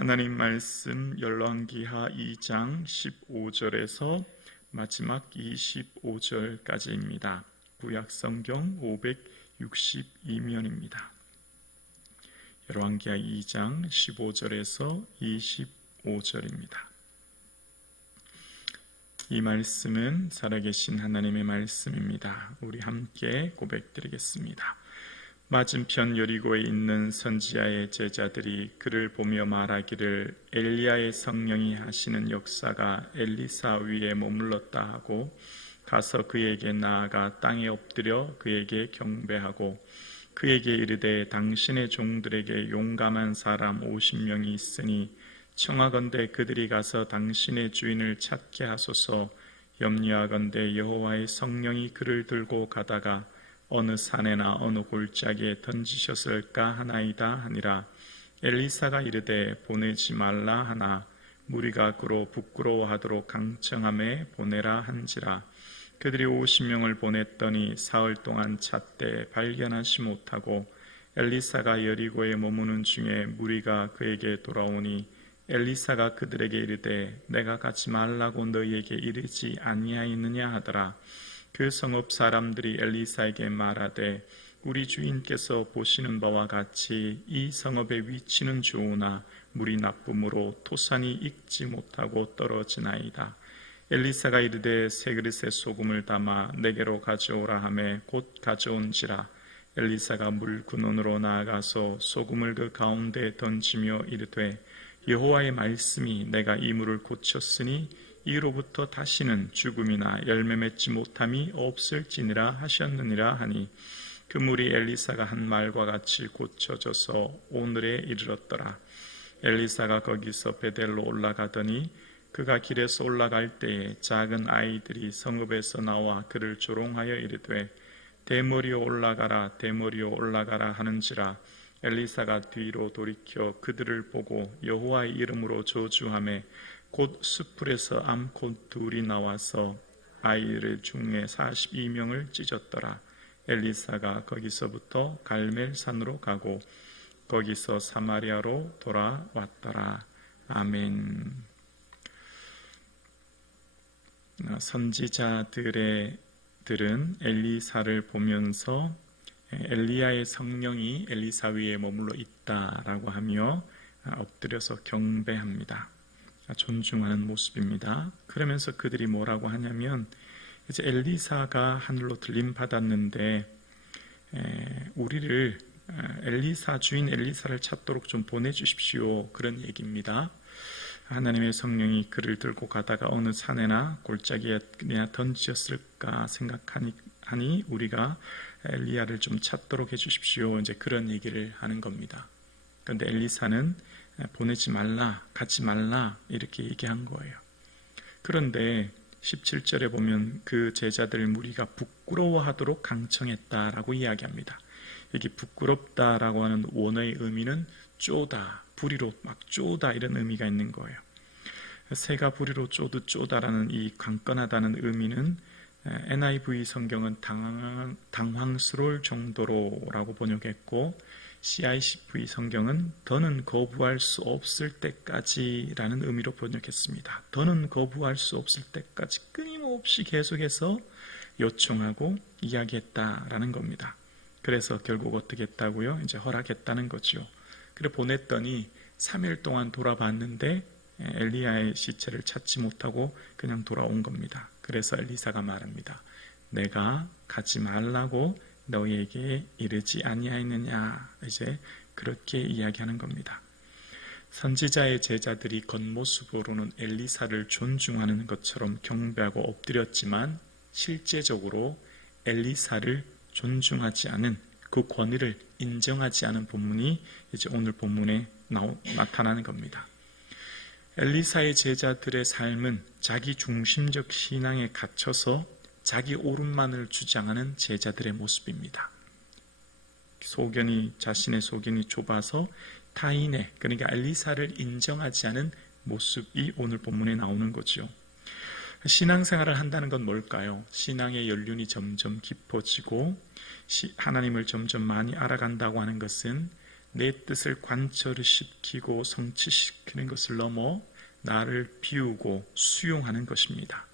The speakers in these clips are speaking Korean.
하나님 말씀 열왕기하 2장 15절에서 마지막 25절까지입니다. 구약성경 562면입니다. 열왕기하 2장 15절에서 25절입니다. 이 말씀은 살아계신 하나님의 말씀입니다. 우리 함께 고백드리겠습니다. 맞은편 여리고에 있는 선지자의 제자들이 그를 보며 말하기를 엘리야의 성령이 하시는 역사가 엘리사 위에 머물렀다 하고 가서 그에게 나아가 땅에 엎드려 그에게 경배하고 그에게 이르되 당신의 종들에게 용감한 사람 50명이 있으니 청하건대 그들이 가서 당신의 주인을 찾게 하소서. 염려하건대 여호와의 성령이 그를 들고 가다가 어느 산에나 어느 골짜기에 던지셨을까 하나이다 하니라. 엘리사가 이르되 보내지 말라 하나 무리가 그로 부끄러워하도록 강청함에 보내라 한지라. 그들이 50명을 보냈더니 사흘 동안 찾되 발견하지 못하고 엘리사가 여리고에 머무는 중에 무리가 그에게 돌아오니 엘리사가 그들에게 이르되 내가 가지 말라고 너희에게 이르지 아니하였느냐 하더라. 그 성읍 사람들이 엘리사에게 말하되 우리 주인께서 보시는 바와 같이 이 성읍의 위치는 좋으나 물이 나쁨으로 토산이 익지 못하고 떨어지나이다. 엘리사가 이르되 세 그릇에 소금을 담아 내게로 가져오라 하매 곧 가져온지라. 엘리사가 물 근원으로 나아가서 소금을 그 가운데에 던지며 이르되 여호와의 말씀이 내가 이 물을 고쳤으니 이로부터 다시는 죽음이나 열매 맺지 못함이 없을지니라 하셨느니라 하니 그 물이 엘리사가 한 말과 같이 고쳐져서 오늘에 이르렀더라. 엘리사가 거기서 베델로 올라가더니 그가 길에서 올라갈 때에 작은 아이들이 성읍에서 나와 그를 조롱하여 이르되 대머리여 올라가라 대머리여 올라가라 하는지라. 엘리사가 뒤로 돌이켜 그들을 보고 여호와의 이름으로 저주하매 곧 숯불에서 암컷 둘이 나와서 아이들 중에 42명을 찢었더라. 엘리사가 거기서부터 갈멜산으로 가고 거기서 사마리아로 돌아왔더라. 아멘. 선지자들은 엘리사를 보면서 엘리야의 성령이 엘리사 위에 머물러 있다라고 하며 엎드려서 경배합니다. 존중하는 모습입니다. 그러면서 그들이 뭐라고 하냐면 이제 엘리사가 하늘로 들림 받았는데 우리를 주인 엘리사를 찾도록 좀 보내주십시오. 그런 얘기입니다. 하나님의 성령이 그를 들고 가다가 어느 산에나 골짜기에 던지셨을까 생각하니 우리가 엘리야를 좀 찾도록 해주십시오. 이제 그런 얘기를 하는 겁니다. 그런데 엘리사는 보내지 말라, 가지 말라 이렇게 얘기한 거예요. 그런데 17절에 보면 그 제자들 무리가 부끄러워하도록 강청했다라고 이야기합니다. 여기 부끄럽다라고 하는 원어의 의미는 쪼다, 부리로 막 쪼다 이런 의미가 있는 거예요. 새가 부리로 쪼다라는 이 강건하다는 의미는 NIV 성경은 당황스러울 정도로라고 번역했고 CICV 성경은 더는 거부할 수 없을 때까지라는 의미로 번역했습니다. 더는 거부할 수 없을 때까지 끊임없이 계속해서 요청하고 이야기했다라는 겁니다. 그래서 결국 어떻게 했다고요? 이제 허락했다는 거죠. 그래 보냈더니 3일 동안 돌아봤는데 엘리야의 시체를 찾지 못하고 그냥 돌아온 겁니다. 그래서 엘리사가 말합니다. 내가 가지 말라고 너희에게 이르지 아니하였느냐. 이제 그렇게 이야기하는 겁니다. 선지자의 제자들이 겉모습으로는 엘리사를 존중하는 것처럼 경배하고 엎드렸지만 실제적으로 엘리사를 존중하지 않은 그 권위를 인정하지 않은 본문이 이제 오늘 본문에 나타나는 겁니다. 엘리사의 제자들의 삶은 자기 중심적 신앙에 갇혀서 자기 옳음만을 주장하는 제자들의 모습입니다. 자신의 소견이 좁아서 타인의, 그러니까 엘리사를 인정하지 않은 모습이 오늘 본문에 나오는 거죠. 신앙생활을 한다는 건 뭘까요? 신앙의 연륜이 점점 깊어지고 하나님을 점점 많이 알아간다고 하는 것은 내 뜻을 관철시키고 성취시키는 것을 넘어 나를 비우고 수용하는 것입니다.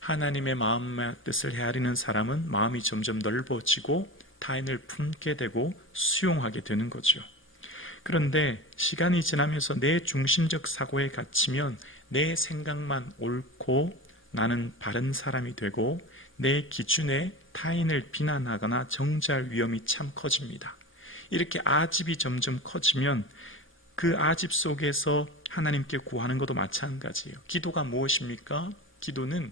하나님의 마음의 뜻을 헤아리는 사람은 마음이 점점 넓어지고 타인을 품게 되고 수용하게 되는 거죠. 그런데 시간이 지나면서 내 중심적 사고에 갇히면 내 생각만 옳고 나는 바른 사람이 되고 내 기준에 타인을 비난하거나 정죄할 위험이 참 커집니다. 이렇게 아집이 점점 커지면 그 아집 속에서 하나님께 구하는 것도 마찬가지예요. 기도가 무엇입니까? 기도는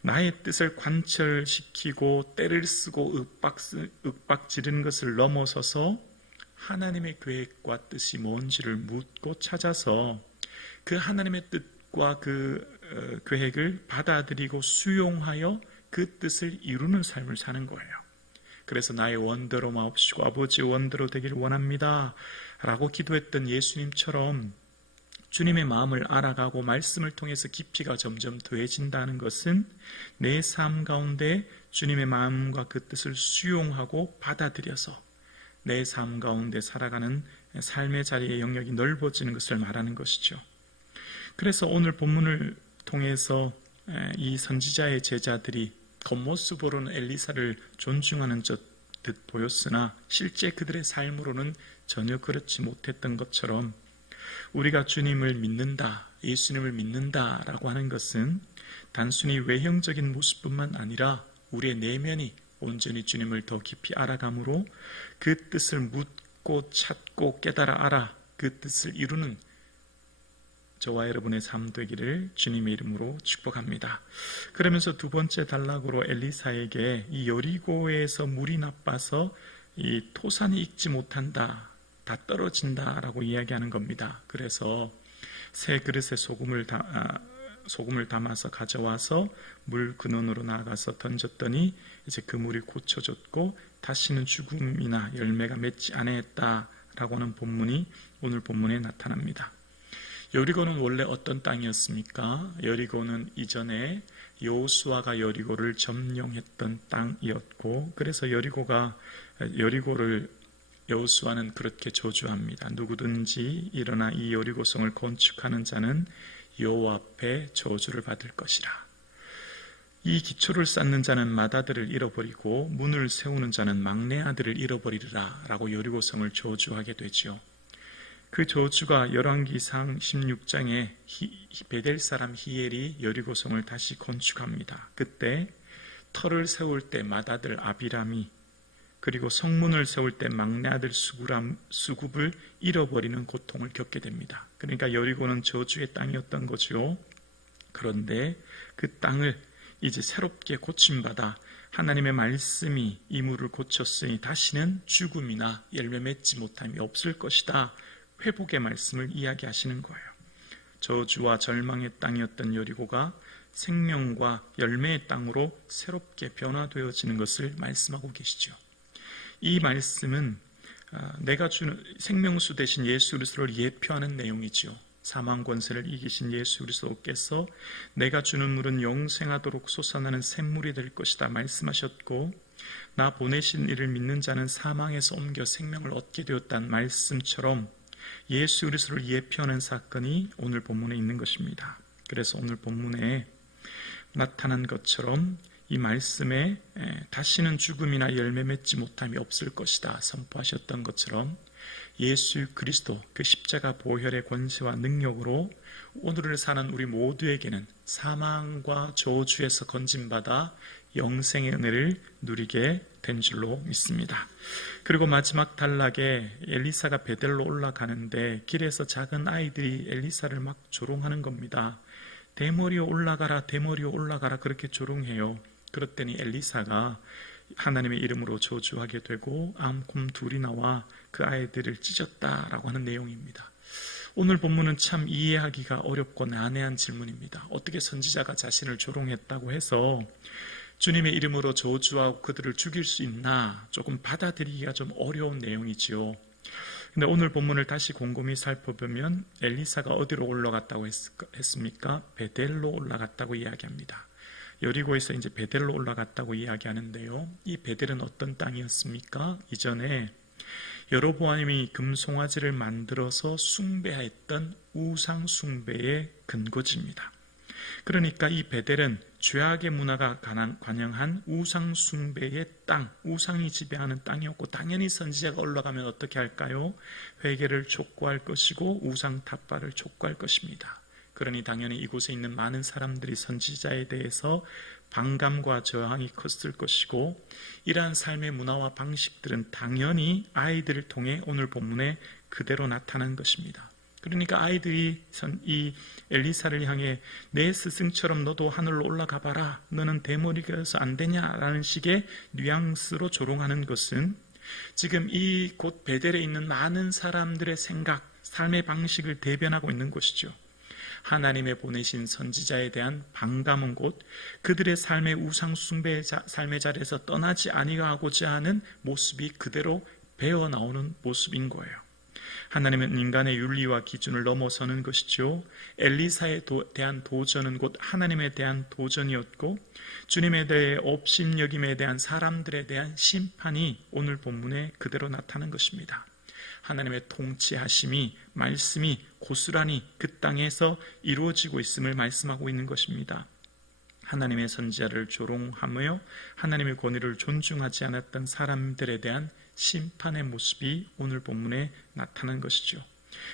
나의 뜻을 관철시키고 때를 쓰고 윽박지르는 것을 넘어서서 하나님의 계획과 뜻이 뭔지를 묻고 찾아서 그 하나님의 뜻과 그 계획을 받아들이고 수용하여 그 뜻을 이루는 삶을 사는 거예요. 그래서 나의 원대로 마옵시고 아버지의 원대로 되기를 원합니다 라고 기도했던 예수님처럼 주님의 마음을 알아가고 말씀을 통해서 깊이가 점점 더해진다는 것은 내 삶 가운데 주님의 마음과 그 뜻을 수용하고 받아들여서 내 삶 가운데 살아가는 삶의 자리의 영역이 넓어지는 것을 말하는 것이죠. 그래서 오늘 본문을 통해서 이 선지자의 제자들이 겉모습으로는 엘리사를 존중하는 듯 보였으나 실제 그들의 삶으로는 전혀 그렇지 못했던 것처럼 우리가 주님을 믿는다, 예수님을 믿는다라고 하는 것은 단순히 외형적인 모습뿐만 아니라 우리의 내면이 온전히 주님을 더 깊이 알아감으로 그 뜻을 묻고 찾고 깨달아 알아 그 뜻을 이루는 저와 여러분의 삶 되기를 주님의 이름으로 축복합니다. 그러면서 두 번째 단락으로 엘리사에게 이 여리고에서 물이 나빠서 이 토산이 익지 못한다, 다 떨어진다라고 이야기하는 겁니다. 그래서 새 그릇에 소금을 담아서 가져와서 물 근원으로 나가서 던졌더니 이제 그 물이 고쳐졌고 다시는 죽음이나 열매가 맺지 아니했다라고 하는 본문이 오늘 본문에 나타납니다. 여리고는 원래 어떤 땅이었습니까? 여리고는 이전에 여호수아가 여리고를 점령했던 땅이었고, 그래서 여리고를 여호수아는 그렇게 저주합니다. 누구든지 일어나 이 여리고성을 건축하는 자는 여호와 앞에 저주를 받을 것이라. 이 기초를 쌓는 자는 맏아들을 잃어버리고 문을 세우는 자는 막내 아들을 잃어버리리라 라고 여리고성을 저주하게 되죠. 그 저주가 열왕기상 16장에 베델 사람 히엘이 여리고성을 다시 건축합니다. 그때 터를 세울 때 맏아들 아비람이, 그리고 성문을 세울 때 막내 아들 수굽을 잃어버리는 고통을 겪게 됩니다. 그러니까 여리고는 저주의 땅이었던 거죠. 그런데 그 땅을 이제 새롭게 고침받아 하나님의 말씀이 이 물을 고쳤으니 다시는 죽음이나 열매 맺지 못함이 없을 것이다, 회복의 말씀을 이야기하시는 거예요. 저주와 절망의 땅이었던 여리고가 생명과 열매의 땅으로 새롭게 변화되어지는 것을 말씀하고 계시죠. 이 말씀은 내가 주는 생명수 대신 예수 그리스도를 예표하는 내용이죠. 사망 권세를 이기신 예수 그리스도께서 내가 주는 물은 영생하도록 솟아나는 샘물이 될 것이다 말씀하셨고, 나 보내신 이를 믿는 자는 사망에서 옮겨 생명을 얻게 되었다는 말씀처럼 예수 그리스도를 예표하는 사건이 오늘 본문에 있는 것입니다. 그래서 오늘 본문에 나타난 것처럼 이 말씀에 다시는 죽음이나 열매 맺지 못함이 없을 것이다 선포하셨던 것처럼 예수 그리스도 그 십자가 보혈의 권세와 능력으로 오늘을 사는 우리 모두에게는 사망과 저주에서 건진받아 영생의 은혜를 누리게 된 줄로 믿습니다. 그리고 마지막 단락에 엘리사가 베델로 올라가는데 길에서 작은 아이들이 엘리사를 막 조롱하는 겁니다. 대머리에 올라가라, 대머리에 올라가라 그렇게 조롱해요. 그랬더니 엘리사가 하나님의 이름으로 저주하게 되고 암곰 둘이 나와 그 아이들을 찢었다라고 하는 내용입니다. 오늘 본문은 참 이해하기가 어렵고 난해한 질문입니다. 어떻게 선지자가 자신을 조롱했다고 해서 주님의 이름으로 저주하고 그들을 죽일 수 있나, 조금 받아들이기가 좀 어려운 내용이지요. 근데 오늘 본문을 다시 곰곰이 살펴보면 엘리사가 어디로 올라갔다고 했습니까? 베델로 올라갔다고 이야기합니다. 여리고에서 이제 베델로 올라갔다고 이야기하는데요. 이 베델은 어떤 땅이었습니까? 이전에 여로보암이 금송아지를 만들어서 숭배했던 우상 숭배의 근거지입니다. 그러니까 이 베델은 죄악의 문화가 관영한 우상 숭배의 땅, 우상이 지배하는 땅이었고, 당연히 선지자가 올라가면 어떻게 할까요? 회개를 촉구할 것이고 우상 탑발을 촉구할 것입니다. 그러니 당연히 이곳에 있는 많은 사람들이 선지자에 대해서 반감과 저항이 컸을 것이고, 이러한 삶의 문화와 방식들은 당연히 아이들을 통해 오늘 본문에 그대로 나타난 것입니다. 그러니까 아이들이 이 엘리사를 향해 내 스승처럼 너도 하늘로 올라가 봐라, 너는 대머리가 돼서 안 되냐라는 식의 뉘앙스로 조롱하는 것은 지금 이 곧 베델에 있는 많은 사람들의 생각, 삶의 방식을 대변하고 있는 것이죠. 하나님의 보내신 선지자에 대한 반감은 곧 그들의 삶의 우상 숭배의 삶의 자리에서 떠나지 아니하고자 하는 모습이 그대로 배어 나오는 모습인 거예요. 하나님은 인간의 윤리와 기준을 넘어서는 것이죠. 엘리사에 대한 도전은 곧 하나님에 대한 도전이었고, 주님에 대해 업신여김에 대한 사람들에 대한 심판이 오늘 본문에 그대로 나타난 것입니다. 하나님의 통치하심이, 말씀이 고스란히 그 땅에서 이루어지고 있음을 말씀하고 있는 것입니다. 하나님의 선지자를 조롱하며 하나님의 권위를 존중하지 않았던 사람들에 대한 심판의 모습이 오늘 본문에 나타난 것이죠.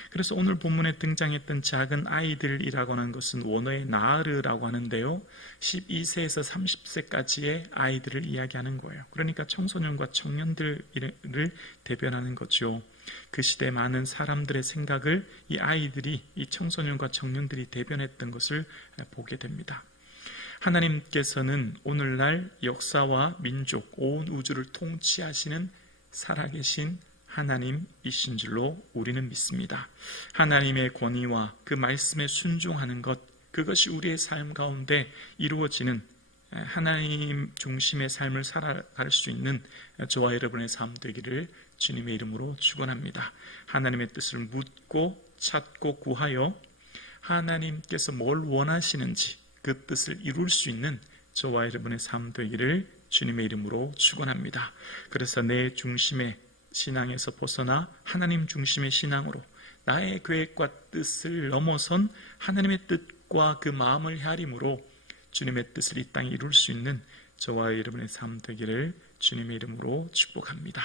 그래서 오늘 본문에 등장했던 작은 아이들이라고 하는 것은 원어의 나르라고 하는데요, 12세에서 30세까지의 아이들을 이야기하는 거예요. 그러니까 청소년과 청년들을 대변하는 거죠. 그 시대 많은 사람들의 생각을 이 아이들이, 이 청소년과 청년들이 대변했던 것을 보게 됩니다. 하나님께서는 오늘날 역사와 민족, 온 우주를 통치하시는 살아계신 하나님이신 줄로 우리는 믿습니다. 하나님의 권위와 그 말씀에 순종하는 것, 그것이 우리의 삶 가운데 이루어지는 하나님 중심의 삶을 살아갈 수 있는 저와 여러분의 삶 되기를 주님의 이름으로 축원합니다. 하나님의 뜻을 묻고 찾고 구하여 하나님께서 뭘 원하시는지 그 뜻을 이룰 수 있는 저와 여러분의 삶 되기를 주님의 이름으로 축원합니다. 그래서 내 중심의 신앙에서 벗어나 하나님 중심의 신앙으로 나의 계획과 뜻을 넘어선 하나님의 뜻과 그 마음을 헤아림으로 주님의 뜻을 이 땅에 이룰 수 있는 저와 여러분의 삶 되기를 주님의 이름으로 축복합니다.